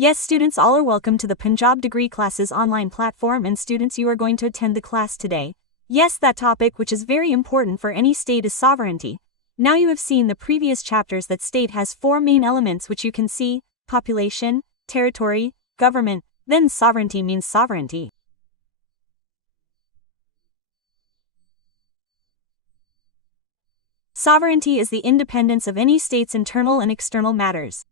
Yes, students all are welcome to the Punjab Degree Classes online platform, and students, you are going to attend the class today. Yes, that topic which is very important for any state is sovereignty. Now you have seen the previous chapters that state has four main elements which you can see: population, territory, government, then sovereignty means sovereignty. Sovereignty is the independence of any state's internal and external matters.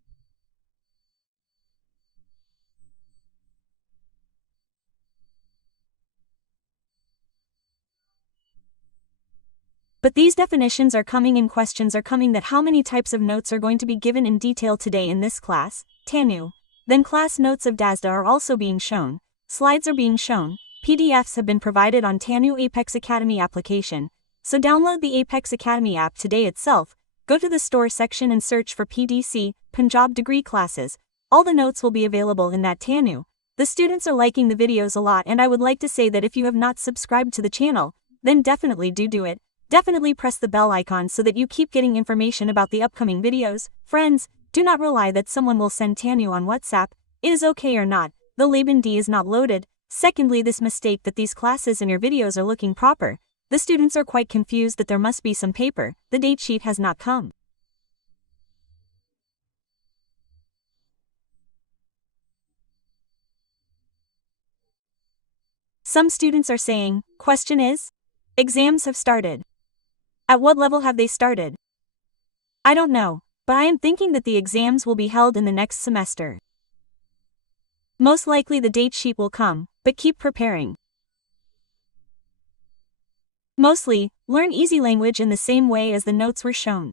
But these definitions are coming and questions are coming that how many types of notes are going to be given in detail today in this class. Tuhanu. Then class notes of Dazda are also being shown, slides are being shown, PDFs have been provided on Tuhanu Apex Academy application. So download the Apex Academy app today itself, go to the store section and search for PDC, Punjab Degree Classes. All the notes will be available in that Tuhanu. The students are liking the videos a lot, and I would like to say that if you have not subscribed to the channel, then definitely do it. Definitely press the bell icon so that you keep getting information about the upcoming videos. Friends, do not rely that someone will send Tuhanu on WhatsApp. It is okay or not, the Laban D is not loaded. Secondly, this mistake that these classes and your videos are looking proper. The students are quite confused that there must be some paper, the date sheet has not come. Some students are saying, question is? Exams have started. At what level have they started? I don't know, but I am thinking that the exams will be held in the next semester. Most likely the date sheet will come, but keep preparing. Mostly, learn easy language in the same way as the notes were shown.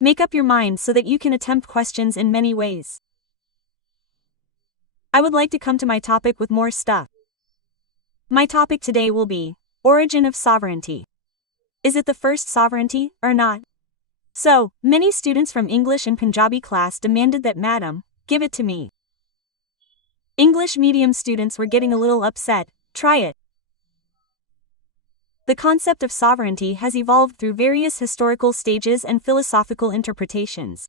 Make up your mind so that you can attempt questions in many ways. I would like to come to my topic with more stuff. My topic today will be origin of sovereignty. Is it the first sovereignty, or not? So, many students from English and Punjabi class demanded that, madam, give it to me. English medium students were getting a little upset. Try it. The concept of sovereignty has evolved through various historical stages and philosophical interpretations.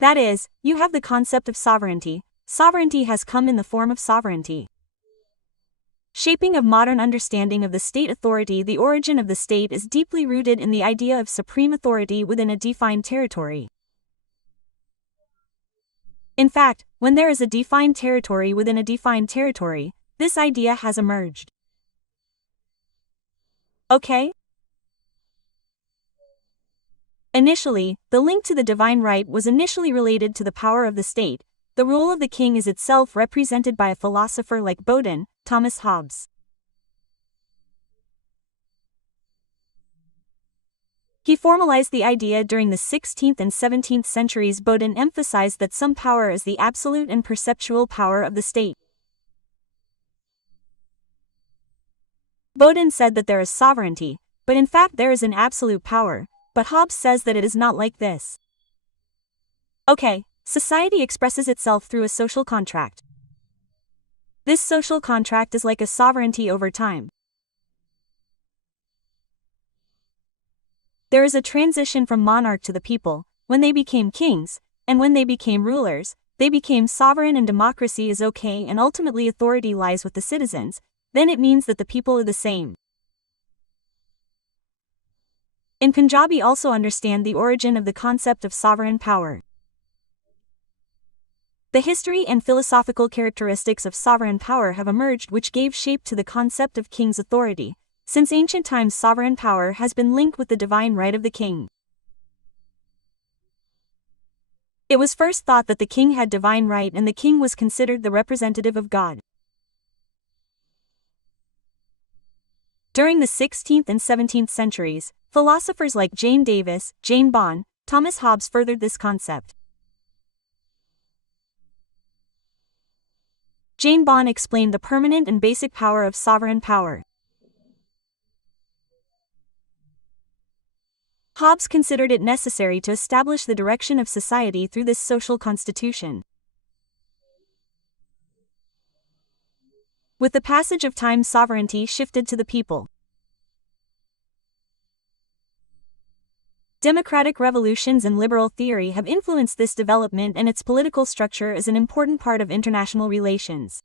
That is, you have the concept of sovereignty. Sovereignty has come in the form of sovereignty. Shaping of modern understanding of the state authority. The origin of the state is deeply rooted in the idea of supreme authority within a defined territory. In fact, when there is a defined territory within a defined territory, this idea has emerged. Okay? Initially, the link to the divine right was initially related to the power of the state. The rule of the king is itself represented by a philosopher like Bodin, Thomas Hobbes. He formalized the idea during the 16th and 17th centuries. Bodin emphasized that some power is the absolute and perceptual power of the state. Bodin said that there is sovereignty, but in fact there is an absolute power, but Hobbes says that it is not like this. Okay, society expresses itself through a social contract. This social contract is like a sovereignty over time. There is a transition from monarch to the people. When they became kings, and when they became rulers, they became sovereign, and democracy is okay, and ultimately authority lies with the citizens. Then it means that the people are the same. In Punjabi also understand the origin of the concept of sovereign power. The history and philosophical characteristics of sovereign power have emerged, which gave shape to the concept of king's authority. Since ancient times, sovereign power has been linked with the divine right of the king. It was first thought that the king had divine right, and the king was considered the representative of God. During the 16th and 17th centuries, philosophers like Jane Davis, Jane Bond, Thomas Hobbes furthered this concept. Jane Bond explained the permanent and basic power of sovereign power. Hobbes considered it necessary to establish the direction of society through this social constitution. With the passage of time, sovereignty shifted to the people. Democratic revolutions and liberal theory have influenced this development, and its political structure is an important part of international relations.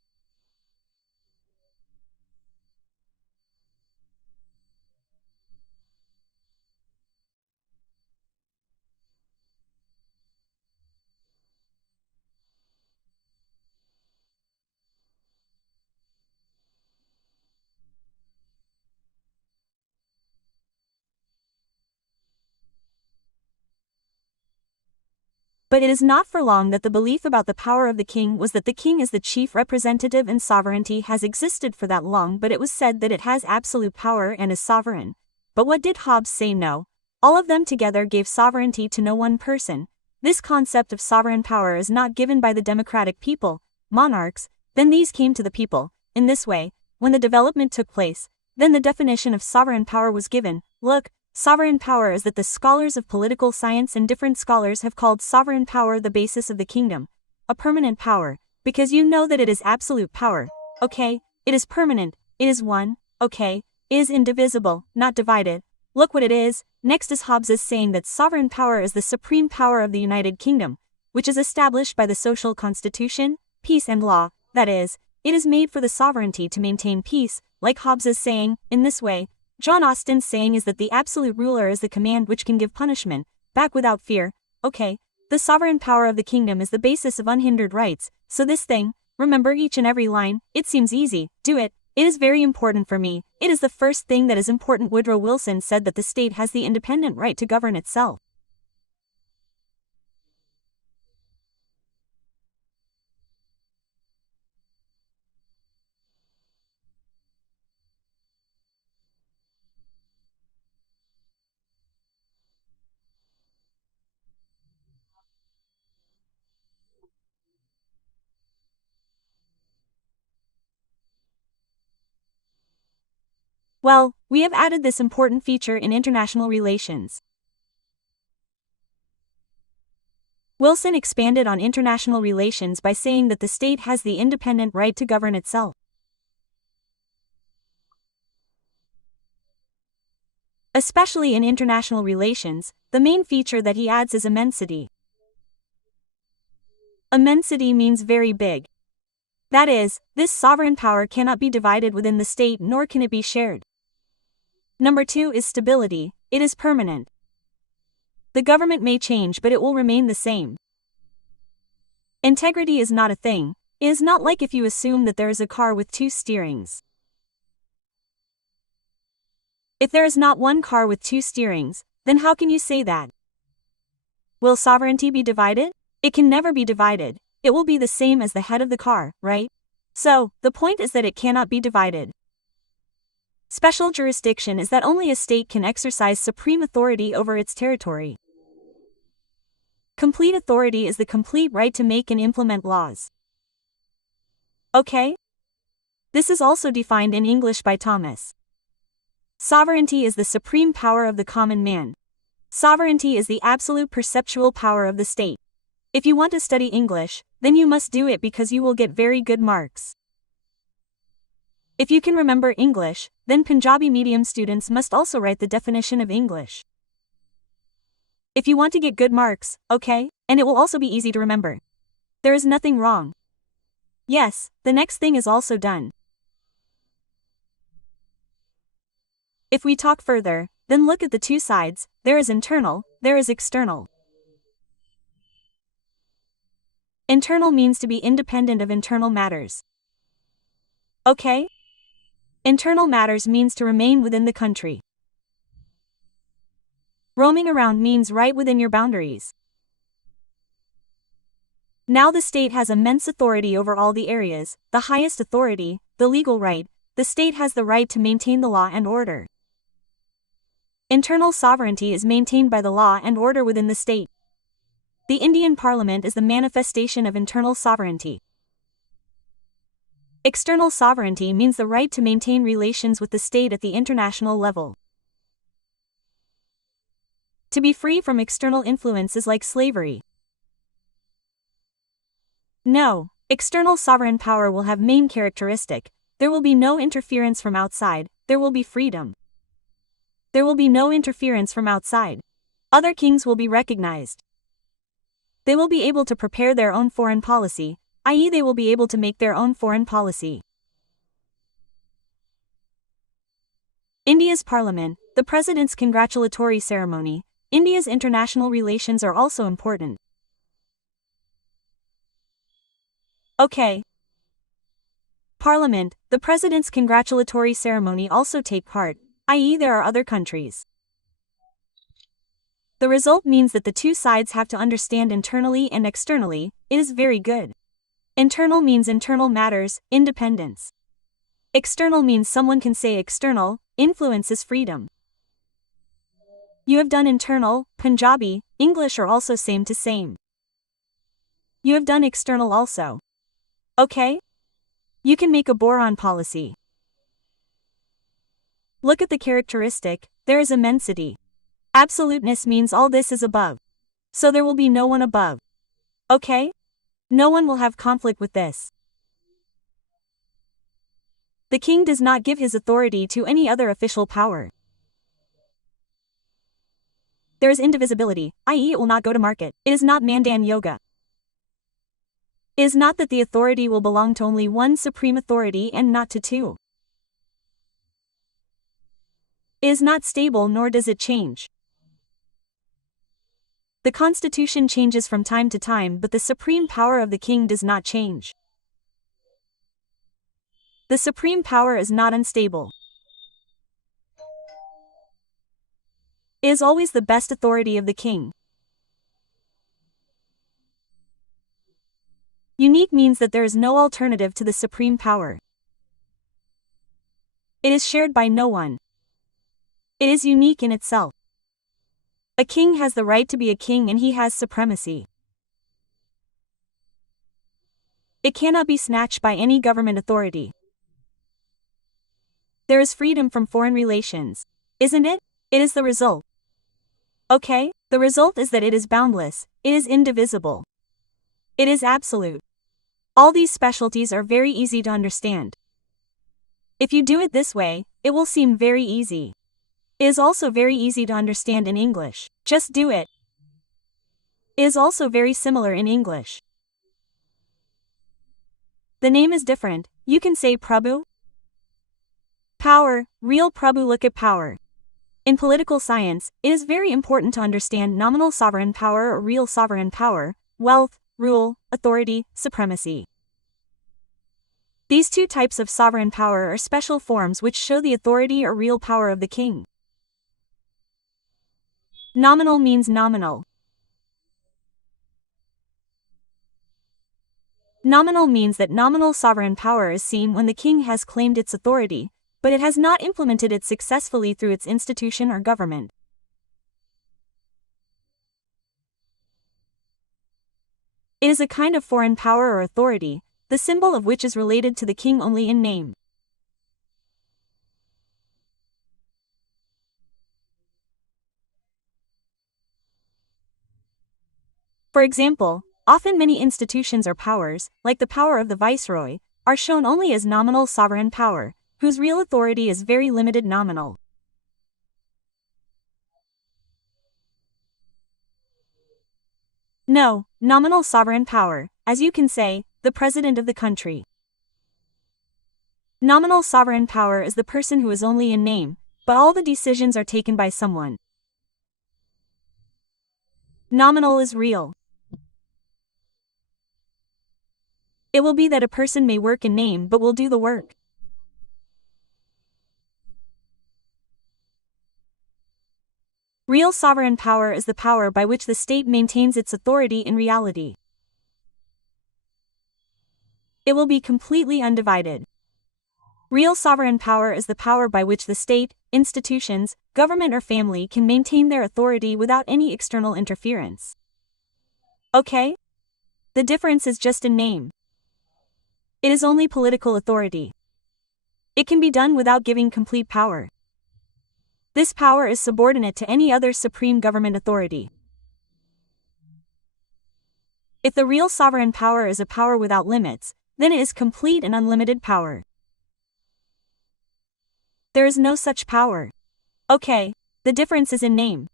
But it is not for long that the belief about the power of the king was that the king is the chief representative and sovereignty has existed for that long, but it was said that it has absolute power and is sovereign. But what did Hobbes say? No. All of them together gave sovereignty to no one person. This concept of sovereign power is not given by the democratic people, monarchs, then these came to the people. In this way, when the development took place, then the definition of sovereign power was given. Look, sovereign power is that the scholars of political science and different scholars have called sovereign power the basis of the kingdom, a permanent power, because you know that it is absolute power, okay, it is permanent, it is one, okay, it is indivisible, not divided. Look what it is. Next is Hobbes is saying that sovereign power is the supreme power of the United Kingdom, which is established by the social constitution, peace and law, that is, it is made for the sovereignty to maintain peace, like Hobbes is saying. In this way, John Austin's saying is that the absolute ruler is the command which can give punishment, back without fear. Okay, the sovereign power of the kingdom is the basis of unhindered rights, so this thing, remember each and every line, it seems easy, do it, it is very important for me, it is the first thing that is important. Woodrow Wilson said that the state has the independent right to govern itself. Well, we have added this important feature in international relations. Wilson expanded on international relations by saying that the state has the independent right to govern itself. Especially in international relations, the main feature that he adds is immensity. Immensity means very big. That is, this sovereign power cannot be divided within the state nor can it be shared. Number 2 is stability, it is permanent. The government may change but it will remain the same. Integrity is not a thing, it is not like if you assume that there is a car with 2 steerings. If there is not one car with 2 steerings, then how can you say that? Will sovereignty be divided? It can never be divided, it will be the same as the head of the car, right? So, the point is that it cannot be divided. Special jurisdiction is that only a state can exercise supreme authority over its territory. Complete authority is the complete right to make and implement laws. Okay? This is also defined in English by Thomas. Sovereignty is the supreme power of the common man. Sovereignty is the absolute perceptual power of the state. If you want to study English, then you must do it because you will get very good marks. If you can remember English, then Punjabi medium students must also write the definition of English. If you want to get good marks, okay, and it will also be easy to remember. There is nothing wrong. Yes, the next thing is also done. If we talk further, then look at the 2 sides, there is internal, there is external. Internal means to be independent of internal matters. Okay? Internal matters means to remain within the country. Roaming around means right within your boundaries. Now the state has immense authority over all the areas, the highest authority, the legal right, the state has the right to maintain the law and order. Internal sovereignty is maintained by the law and order within the state. The Indian Parliament is the manifestation of internal sovereignty. External sovereignty means the right to maintain relations with the state at the international level. To be free from external influence is like slavery. No, external sovereign power will have main characteristic, there will be no interference from outside, there will be freedom. There will be no interference from outside. Other kings will be recognized. They will be able to prepare their own foreign policy, i.e., they will be able to make their own foreign policy. India's parliament, the president's congratulatory ceremony. India's international relations are also important. Okay. Parliament, the president's congratulatory ceremony also take part, i.e., there are other countries. The result means that the two sides have to understand internally and externally. It is very good. Internal means internal matters, independence. External means someone can say external, influence is freedom. You have done internal, Punjabi, English are also same to same. You have done external also. Okay? You can make a boron policy. Look at the characteristic, there is immensity. Absoluteness means all this is above. So there will be no one above. Okay? No one will have conflict with this. The king does not give his authority to any other official power. There is indivisibility, i.e., it will not go to market. It is not Mandan yoga. It is not that the authority will belong to only one supreme authority and not to two. It is not stable nor does it change. The constitution changes from time to time, but the supreme power of the king does not change. The supreme power is not unstable. It is always the best authority of the king. Unique means that there is no alternative to the supreme power. It is shared by no one. It is unique in itself. A king has the right to be a king and he has supremacy. It cannot be snatched by any government authority. There is freedom from foreign relations, isn't it? It is the result. Okay, the result is that it is boundless, it is indivisible. It is absolute. All these specialties are very easy to understand. If you do it this way, it will seem very easy. It is also very easy to understand in English. Just do it. It is also very similar in English. The name is different. You can say Prabhu. Power, real Prabhu. Look at power. In political science, it is very important to understand nominal sovereign power or real sovereign power, wealth, rule, authority, supremacy. These two types of sovereign power are special forms which show the authority or real power of the king. Nominal means nominal. Nominal means that nominal sovereign power is seen when the king has claimed its authority, but it has not implemented it successfully through its institution or government. It is a kind of foreign power or authority, the symbol of which is related to the king only in name. For example, often many institutions or powers, like the power of the viceroy, are shown only as nominal sovereign power, whose real authority is very limited nominal. No, nominal sovereign power, as you can say, the president of the country. Nominal sovereign power is the person who is only in name, but all the decisions are taken by someone. Nominal is real. It will be that a person may work in name but will do the work. Real sovereign power is the power by which the state maintains its authority in reality. It will be completely undivided. Real sovereign power is the power by which the state, institutions, government or family can maintain their authority without any external interference. Okay? The difference is just in name. It is only political authority. It can be done without giving complete power. This power is subordinate to any other supreme government authority. If the real sovereign power is a power without limits, then it is complete and unlimited power. There is no such power. Okay, the difference is in name.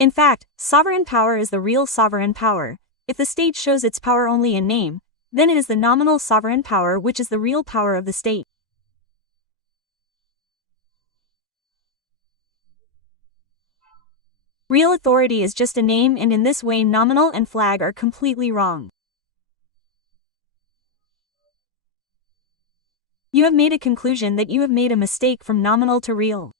In fact, sovereign power is the real sovereign power. If the state shows its power only in name, then it is the nominal sovereign power which is the real power of the state. Real authority is just a name, and in this way nominal and flag are completely wrong. You have made a conclusion that you have made a mistake from nominal to real.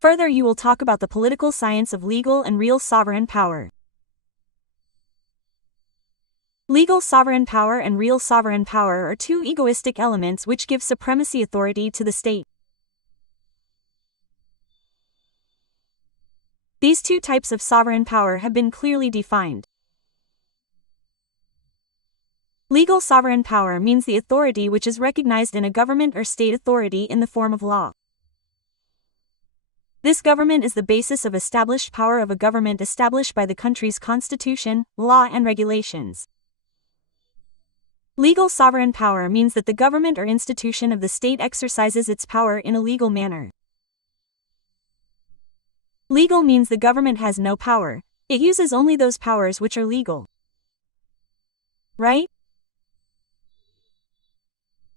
Further, you will talk about the political science of legal and real sovereign power. Legal sovereign power and real sovereign power are two egoistic elements which give supremacy authority to the state. These two types of sovereign power have been clearly defined. Legal sovereign power means the authority which is recognized in a government or state authority in the form of law. This government is the basis of established power of a government established by the country's constitution, law, and regulations. Legal sovereign power means that the government or institution of the state exercises its power in a legal manner. Legal means the government has no power, it uses only those powers which are legal. Right?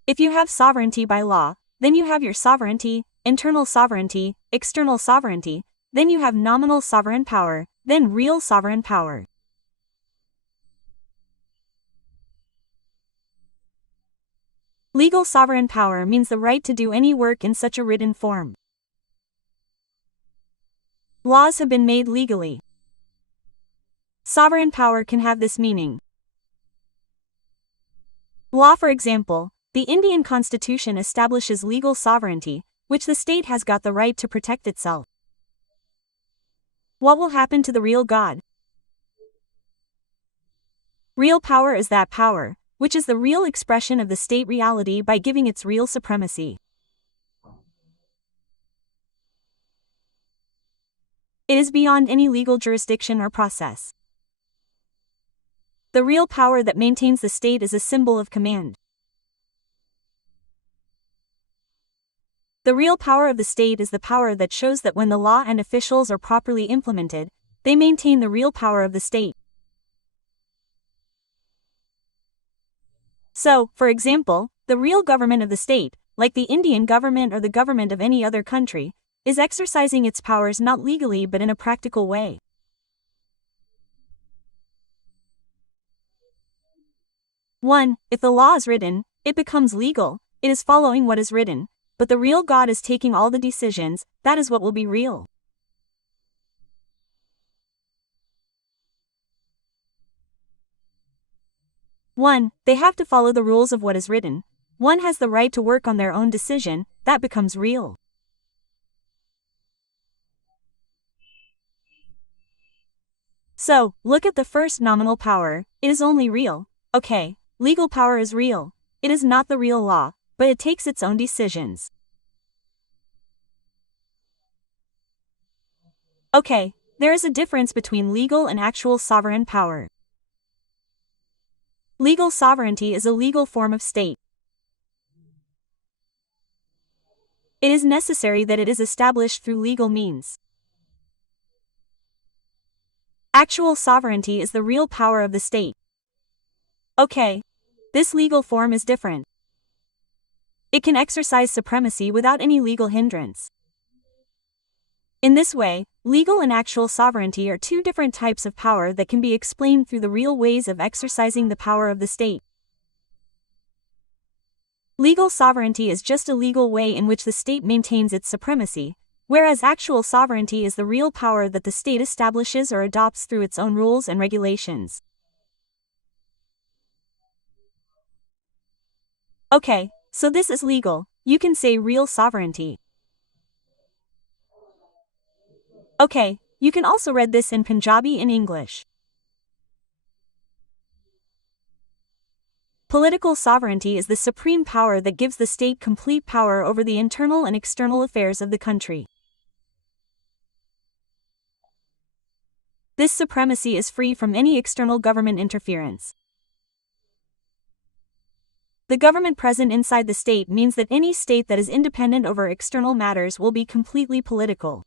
If you have sovereignty by law, then you have your sovereignty, internal sovereignty, external sovereignty, then you have nominal sovereign power, then real sovereign power. Legal sovereign power means the right to do any work in such a written form. Laws have been made legally. Sovereign power can have this meaning. Law, for example, the Indian Constitution establishes legal sovereignty, which the state has got the right to protect itself. What will happen to the real God? Real power is that power, which is the real expression of the state reality by giving its real supremacy. It is beyond any legal jurisdiction or process. The real power that maintains the state is a symbol of command. The real power of the state is the power that shows that when the law and officials are properly implemented, they maintain the real power of the state. So, for example, the real government of the state, like the Indian government or the government of any other country, is exercising its powers not legally but in a practical way. One, if the law is written, it becomes legal, it is following what is written, but the real God is taking all the decisions, that is what will be real. One, they have to follow the rules of what is written. One has the right to work on their own decision, that becomes real. So, look at the first nominal power, it is only real. Okay, legal power is real. It is not the real law, but it takes its own decisions. Okay, there is a difference between legal and actual sovereign power. Legal sovereignty is a legal form of state. It is necessary that it is established through legal means. Actual sovereignty is the real power of the state. Okay, this legal form is different. It can exercise supremacy without any legal hindrance. In this way, legal and actual sovereignty are two different types of power that can be explained through the real ways of exercising the power of the state. Legal sovereignty is just a legal way in which the state maintains its supremacy, whereas actual sovereignty is the real power that the state establishes or adopts through its own rules and regulations. Okay, so this is legal, you can say real sovereignty. Okay, you can also read this in Punjabi in English. Political sovereignty is the supreme power that gives the state complete power over the internal and external affairs of the country. This supremacy is free from any external government interference. The government present inside the state means that any state that is independent over external matters will be completely political.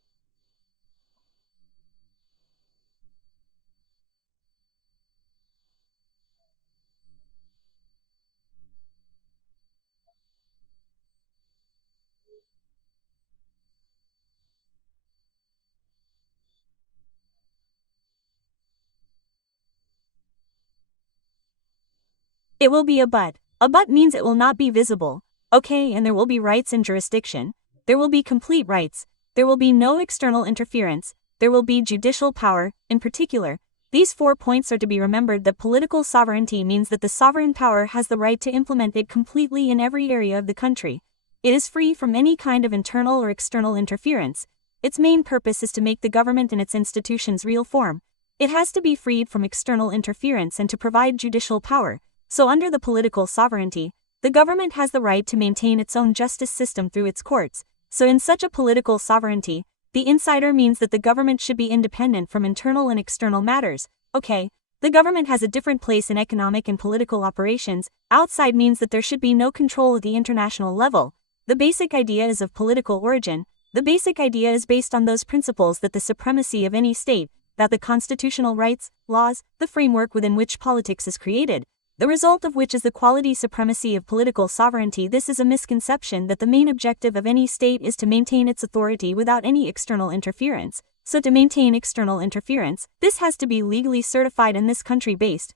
It will be a but. A but means it will not be visible. Okay, and there will be rights and jurisdiction. There will be complete rights. There will be no external interference. There will be judicial power, in particular. These 4 points are to be remembered that political sovereignty means that the sovereign power has the right to implement it completely in every area of the country. It is free from any kind of internal or external interference. Its main purpose is to make the government and its institutions real form. It has to be freed from external interference and to provide judicial power. So under the political sovereignty, the government has the right to maintain its own justice system through its courts. So in such a political sovereignty, the insider means that the government should be independent from internal and external matters. Okay, the government has a different place in economic and political operations. Outside means that there should be no control at the international level. The basic idea is of political origin. The basic idea is based on those principles that the supremacy of any state, that the constitutional rights, laws, the framework within which politics is created, the result of which is the quality supremacy of political sovereignty. This is a misconception that the main objective of any state is to maintain its authority without any external interference. So to maintain external interference, this has to be legally certified, and this country-based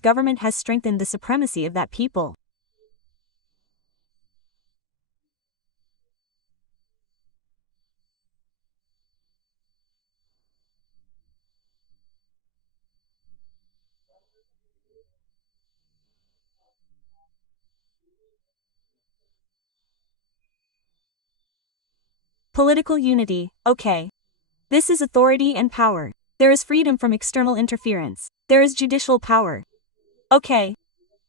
government has strengthened the supremacy of that people. Political unity, okay. This is authority and power. There is freedom from external interference. There is judicial power. Okay.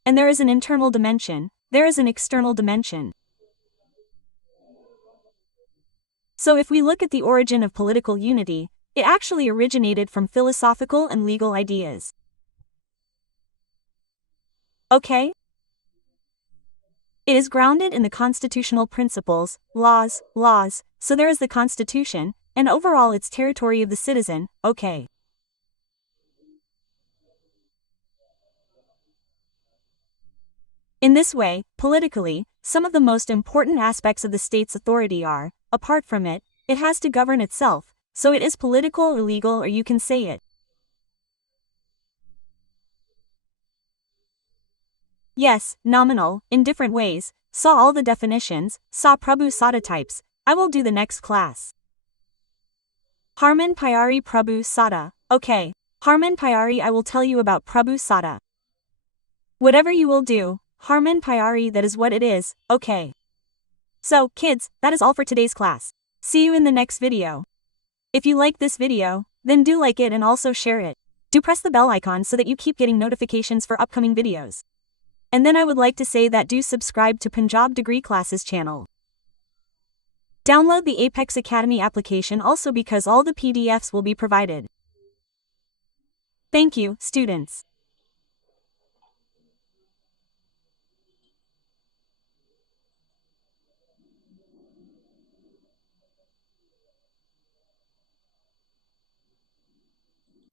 And there is an internal dimension. There is an external dimension. So if we look at the origin of political unity, it actually originated from philosophical and legal ideas. Okay? It is grounded in the constitutional principles, laws, so there is the constitution, and overall its territory of the citizen, okay. In this way, politically, some of the most important aspects of the state's authority are, apart from it, it has to govern itself, so it is political or legal, or you can say it. Yes, nominal, in different ways, saw all the definitions, saw Prabhu Sada types. I will do the next class. Harman Pyari Prabhu Sada, okay. Harman Pyari, I will tell you about Prabhu Sada. Whatever you will do, Harman Pyari, that is what it is, okay. So, kids, that is all for today's class. See you in the next video. If you like this video, then do like it and also share it. Do press the bell icon so that you keep getting notifications for upcoming videos. And then I would like to say that do subscribe to Punjab Degree Classes channel. Download the Apex Academy application also because all the PDFs will be provided. Thank you, students.